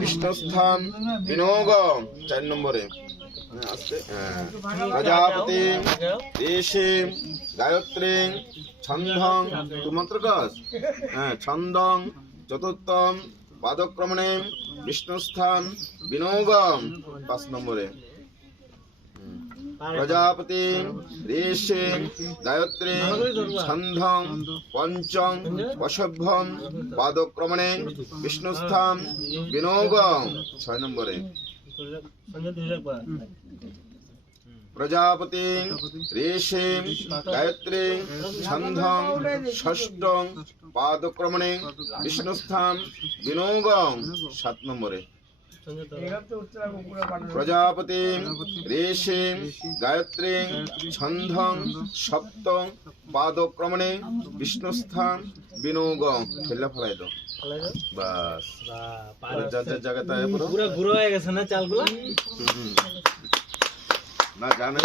বিষ্ণুস্থান বিনোগ 4 নম্বরে আসছে প্রজাপতি ঋষি গায়ত্রী ছন্দং তুই মন্ত্র কস ছন্দং চতুর্থম পাদক্রমণে বিষ্ণুস্থান বিনোগ 5 নম্বরে প্রজাপতি ঋষি গায়ত্রী ছন্দং পঞ্চম বশভ্যম পাদক্রমণে বিষ্ণুস্থান বিনোগ 6 নম্বরে প্রজাপতি ঋষি গায়ত্রী ছন্দং ষষ্ঠং পাদক্রমণে বিষ্ণুস্থান বিনোগ 7 নম্বরে প্রজাপতি ঋষি গায়ত্রী ছন্দং সপ্তম পাদক্রমণে বিষ্ণুস্থান বিনোগ খেলা ফলাই দাও বাস জায়গাটা পুরো গুঁড়ো হয়ে গেছে না চালগুলো না জানে